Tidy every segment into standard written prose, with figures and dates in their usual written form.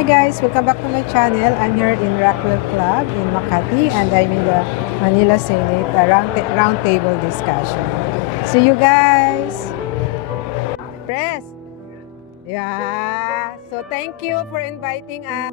Hi guys, welcome back to my channel. I'm here in Rockwell Club in Makati and I'm in the Manila Senate round table discussion. See you guys! Press! Yeah! So thank you for inviting us.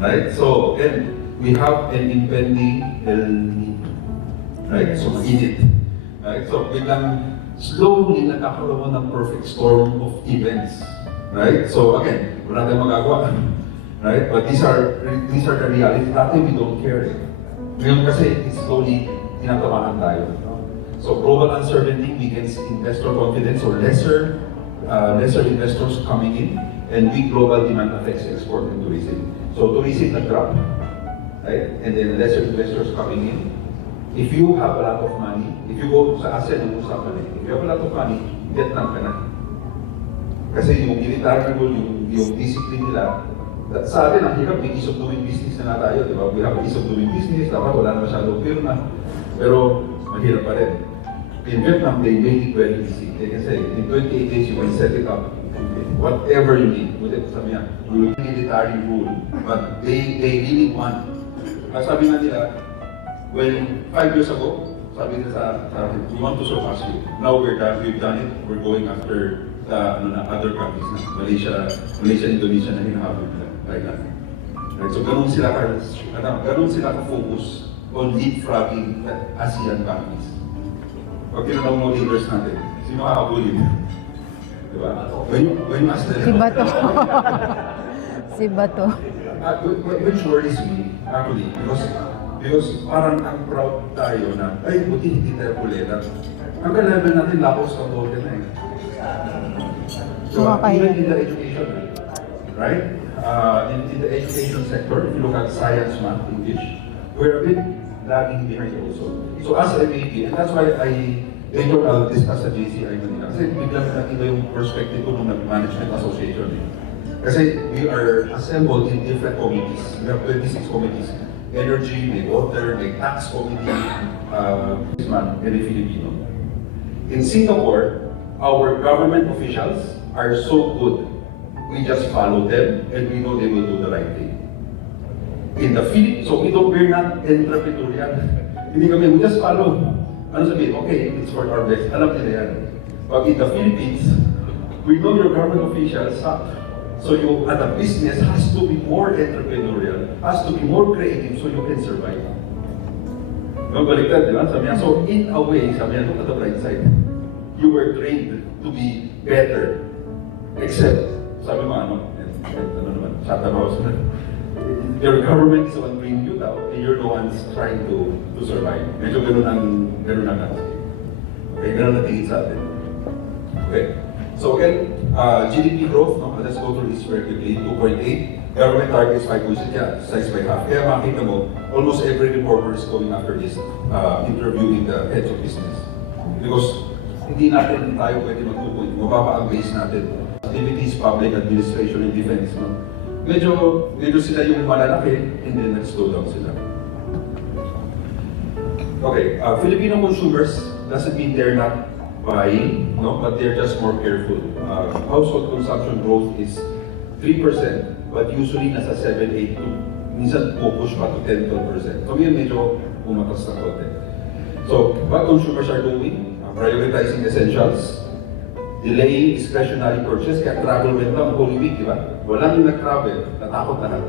Right? So again, we have an impending El Niño. Right? So mainit. Right? So biglang slowly nagkakaroon ng perfect storm of events. Right? So again, wala tayong magagawa. Right? But these are the realities. Dati we don't care. Ngayon kasi it's slowly tinatamaan tayo. So global uncertainty weakens investor confidence or lesser investors coming in, and weak global demand affects export and tourism. So tourism nag-drop, right? And then lesser investors coming in. If you have a lot of money, if you go sa ASEAN, usapan if you have a lot of money, Vietnam ka na. Kasi yung military rule, yung discipline nila, sa atin, ang hirap, may ease of doing business na tayo, di ba? We have ease of doing business, dapat wala na masyadong firma. Pero, mahirap pa rin. In Vietnam, they made it very easy. They can say, in 28 days, you can set it up. Whatever you need. Sabi niya, you will military rule. But they really want. Sabi nga nila, when 5 years ago, sabi nila sa akin, we want to surpass you. Now we're done, we've done it. We're going after the other countries na. Malaysia, Indonesia na hinahabol nila. Like that. Right? So ganun sila ka-focus on leapfrogging ASEAN countries. Pag tinanong mo leaders natin, sino kakabulin? Diba? When you ask them, Si Bato. Si Bato. which worries me, actually, because parang ang proud tayo na, ay, buti hindi tayo kuleta. Ang ka-level natin, Laos, Cambodia na eh. So, even in the education, right? In the education sector, if you look at science, math, English, we're a bit lagging behind also. So as a MAP, and that's why later I'll discuss sa JCI Manila. Kasi biglang nakita yung perspective ko nung Management Association. Kasi we are assembled in different committees. We have 26 committees. Energy, may water, may tax committee, and a Filipino. In Singapore, our government officials are so good. We just follow them and we know they will do the right thing. In the Philippines, so we're not entrepreneurial. Hindi kami, we just follow. Ano sabihin? Okay, it's for our best. Alam nila yan. But in the Philippines, we know your government officials suck. So you, at a business, has to be more entrepreneurial, has to be more creative so you can survive. Baliktad, di ba? Sabi niya, so in a way, sabi niya, look at the bright side. You were trained to be better. Except, sabi mo, ano naman, shut the house. Your government is the one bringing you down, and you're the ones trying to survive. Medyo ganun ang natin. Okay, ganun ang tingin sa atin. Okay. So again, GDP growth, no? Let's go through this very quickly. 2.8. Government targets 5%, yeah, size by half. Kaya makita mo, almost every reporter is going after this, interviewing the heads of business. Because hindi natin tayo pwede mag-2.0. Mababa ang base natin. Activities, public administration, and defense, no? Medyo sila yung malalaki, and then nag-slow down sila. Okay, Filipino consumers doesn't mean they're not buying, no, but they're just more careful. Household consumption growth is 3%, but usually nasa 7-8 to minsan push pa to 10-12%. So yun medyo umatas na konti. So what consumers are doing? Prioritizing essentials, delaying discretionary purchase, kaya travel went down Holy Week, di ba? Walang yung nag-travel, natakot lahat.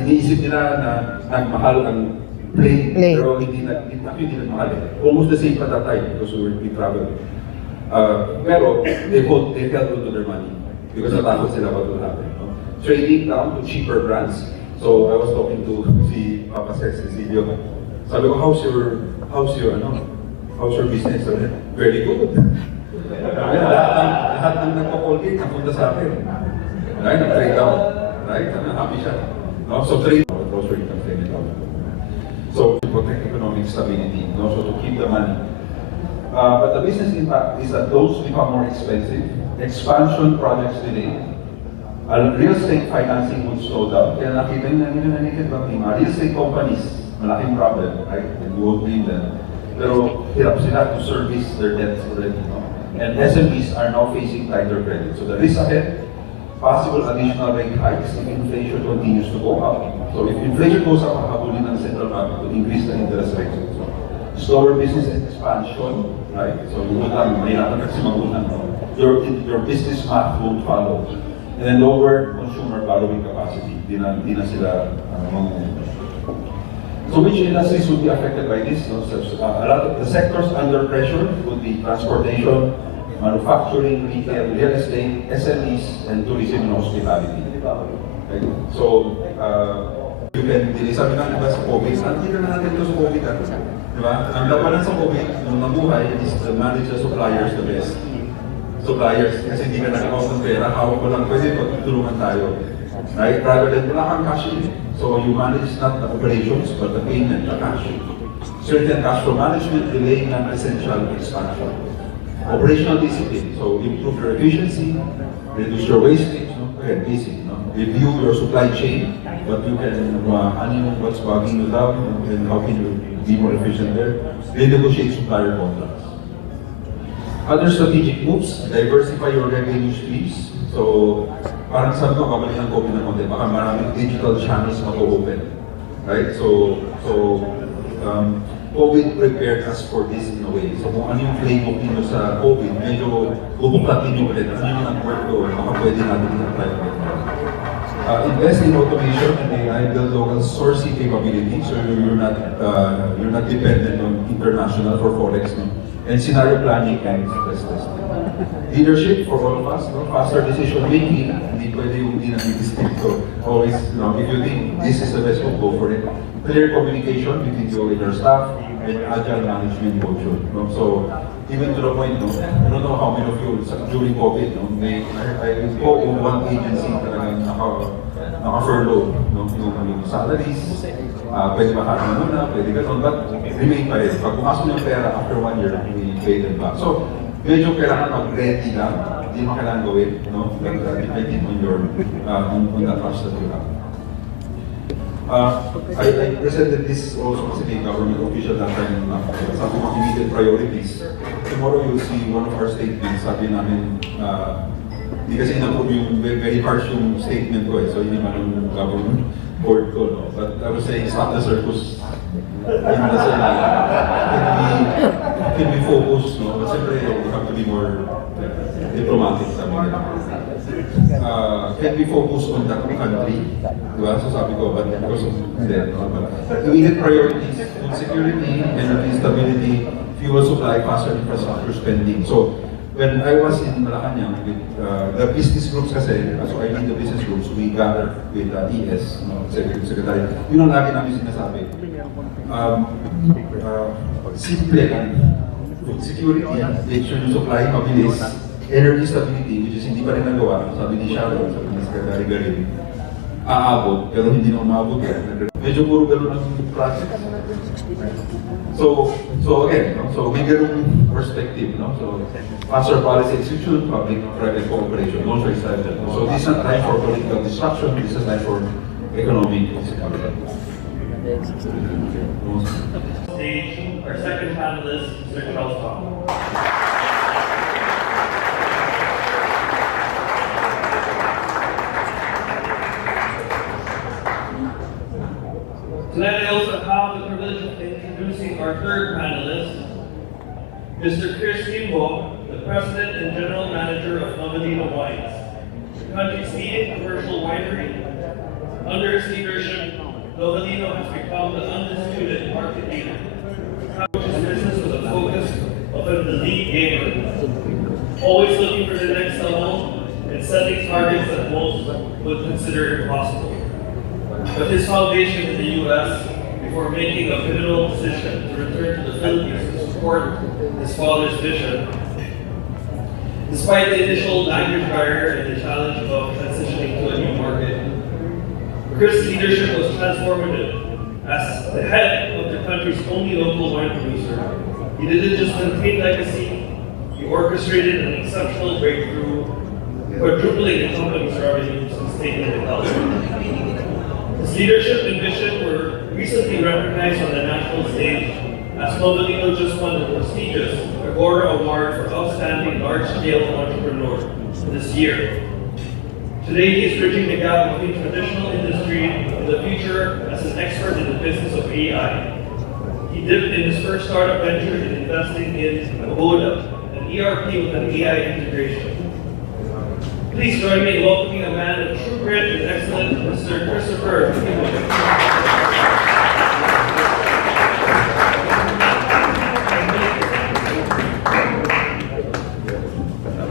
Iniisip nila na nagmahal ang plane, pero hindi nagmahal. Almost the same at that time because we traveled. Pero they held on to their money because natakot sila what will happen. No? Trading down to cheaper brands. So I was talking to si Papa Cecilio. Sabi ko, how's your business? Very good. Lahat ng nagpo-Colgate napunta sa akin. Right? Nag-trade down. Right? Happy siya. No? So trade down. Grocery income statement. So to protect economic stability, and also to keep the money. But the business impact is that those become more expensive. Expansion projects delayed. Real estate financing would slow down. Kaya nakita nyo mga real estate companies, malaking problem, right? And we won't blame them. Pero hirap sila to service their debts already, no? And SMEs are now facing tighter credit. So the risk ahead possible additional rate hikes if inflation continues to go up. So if inflation goes up, habulin ng central bank to increase the interest rates. Slower business expansion, right? So utang, mahirapan kasi mag-utang. Your business math won't follow. And then lower consumer borrowing capacity. Di na sila So which industries would be affected by this? No? So, a lot of the sectors under pressure would be transportation, manufacturing, retail, real estate, SMEs, and tourism and hospitality. Okay? So, you can, sabi nga diba sa COVID, nandito na natin ito sa COVID. Diba? Ang labanan sa COVID, nung nabuhay, is to manage the suppliers the best. Suppliers, kasi hindi ka nakakaw ng pera, hawak ko lang, pwede pagtulungan tayo. Right? Rather than wala kang cash in. So you manage not the operations, but the payment, the cash. Certain cash flow management, delaying non-essential expansion. Operational discipline, so improve your efficiency, reduce your wastage, no? Again, basic, no? Review your supply chain, but you can, what's bugging you down, and how can you be more efficient there. Renegotiate supplier contracts. Other strategic moves, diversify your revenue streams. So, parang sabi ko, kabalik ng COVID ng konti, baka maraming digital channels mag-open. Right? So COVID prepared us for this in a way. So kung ano yung playbook nyo sa COVID, medyo bubuklatin nyo ulit. Ano yung nag-work doon, baka pwede natin i-apply ulit. Invest in automation and AI, build local sourcing capability, so you're not dependent on international for forex, no? And scenario planning and stress testing. Leadership for all of us, no? Faster decision making, hindi pwede yung hindi nag-decision. So always, if you think this is the best move, go for it. Clear communication between you and your staff, and agile management culture. No? So even to the point, no? I don't know how many of you during COVID, no? I go in one agency talagang naka-furlough, no? Yung salaries, pwede makaroon muna, pwede gano'n, but remain pa rin. Pag pumasok ng pera after 1 year, we pay them back. So medyo kailangan mag-ready lang, hindi mo kailangan gawin, no? Depending on your, on the trust that you have. I presented this also kasi may government official that time sabi mga immediate priorities. Tomorrow you'll see one of our statements, sabi namin, hindi kasi inapprove yung very harsh yung statement ko so hindi man yung government board ko, no? But I was saying, stop the circus in the Senate. Can we focus, no? But siyempre, we have to be more diplomatic, sabi nila. Can we focus on that country? Diba? So sabi ko, but because of that, immediate priorities, food security, energy stability, fuel supply, faster infrastructure spending. So when I was in Malacanang with the business groups kasi, so I lead the business groups, we gather with ES, Secretary. Yun ang lagi namin sinasabi. Simple lang. Food security, make sure yung supply mabilis. Energy stability, which is hindi pa rin nagawa, sabi ni Sharon, sabi ni Secretary Garin, aabot, pero hindi na umabot yan. Medyo puro gano'n ang project. So again, no? So may ganung perspective, no? So faster policy execution, public-private cooperation, no choice like that. So this is not time for political distraction, this is time for economic security. Stage, our second panelist, Mr. Charles Bach. Tonight I also have the privilege of introducing our third panelist, Mr. Chris Kimbo, the President and General Manager of Novelino Wines, the country's leading commercial winery. Under his leadership, Novelino has become the undisputed market leader. His business with a focus of an elite gamer, always looking for the next level and setting targets that most would consider impossible. But his foundation in the U.S. before making a pivotal decision to return to the Philippines to support his father's vision. Despite the initial language barrier and the challenge of transitioning to a new market, Chris' leadership was transformative. As the head of the country's only local wine producer, he didn't just maintain legacy, he orchestrated an exceptional breakthrough, quadrupling the company's revenue since taking the helm. His leadership and vision were recently recognized on the national stage as Novelino just won the prestigious Agora Award for Outstanding Large-Scale Entrepreneur this year. Today, he is bridging the gap between traditional industry and the future as an expert in the business of AI. He dipped in his first startup venture in investing in Aboda, an ERP with an AI integration. Please join me in welcoming a man of true grit and excellence, Mr. Christopher Kimbo.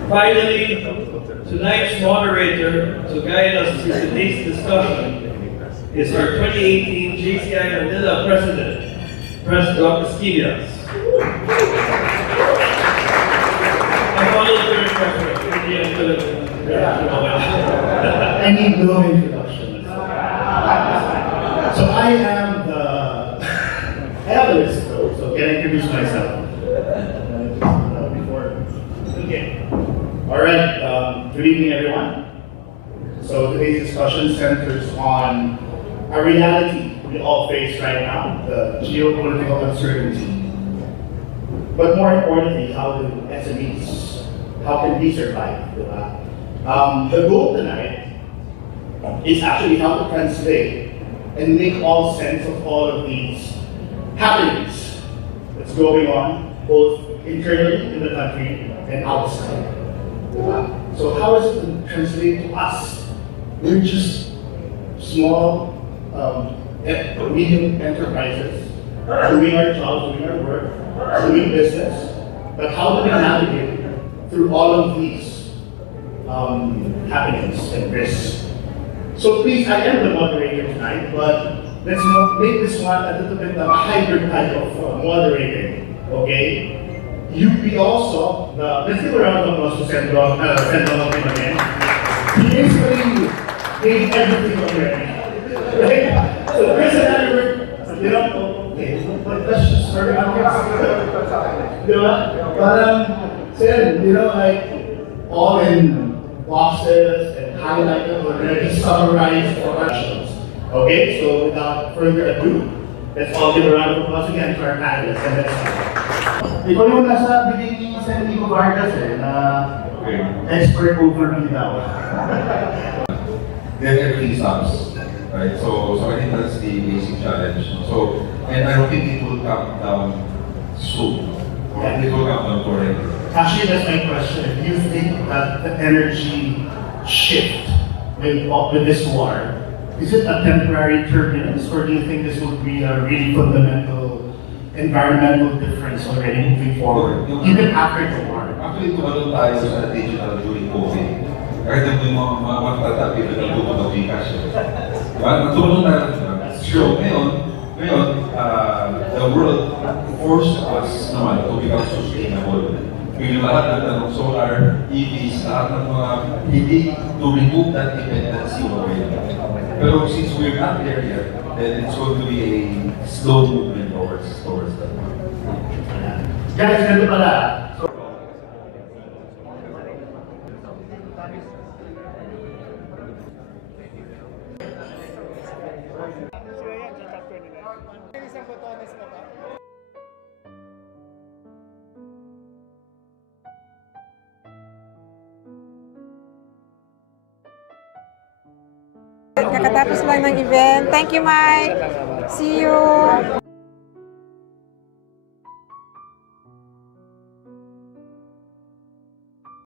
Finally, tonight's moderator to guide us through today's discussion is our 2018 JCI Manila President, Dr. Esquivias. I followed the request of Indian Philippines. I need no introduction. So I am the, I have a list though, so can I introduce myself? Before, okay. All right, good evening everyone. So today's discussion centers on a reality we all face right now, the geopolitical uncertainty. But more importantly, how do SMEs, how can we survive? The goal tonight is actually how to translate and make all sense of all of these happenings that's going on, both internally in the country and outside. So how is it to translate to us? We're just small, medium enterprises, doing our jobs, doing our work, doing business, but how do we navigate through all of these happenings and risks? So please, I am the moderator tonight, but let's make this one a little bit of a hybrid type of moderating, okay? We also, let's give a round of applause to Sendon again. He basically gave everything already. Right? So Chris and I were, okay, but let's just start out here. But Sen, like all in boxes and highlighted already, summarized for our shows. Okay, so without further ado, let's all give a round of applause again to our panelists and let's start. Ikaw yung nasa bigay ni Sen Nico Vargas na expert overview daw. Then everything stops, right? So I think that's the basic challenge. So, and I don't think it will come down soon, or it will come down forever. Actually, that's my question. Do you think that the energy shift with this war, is it a temporary turbulence, or do you think this will be a really fundamental environmental difference already moving forward, even after the war? Actually, tumalon tayo sa digital during COVID. Kahit yung mga matatabi na nagtuto ng Gcash. Diba? Natulong na sure. Ngayon, the world forced us naman to become sustainable. Yung lahat ng solar, EVs, lahat ng mga hindi to remove that dependency away. Pero since we're not there yet, then it's going to be a slow movement towards that. Guys, ganito pala. Kakatapos lang ng event. Thank you, Mike. See you.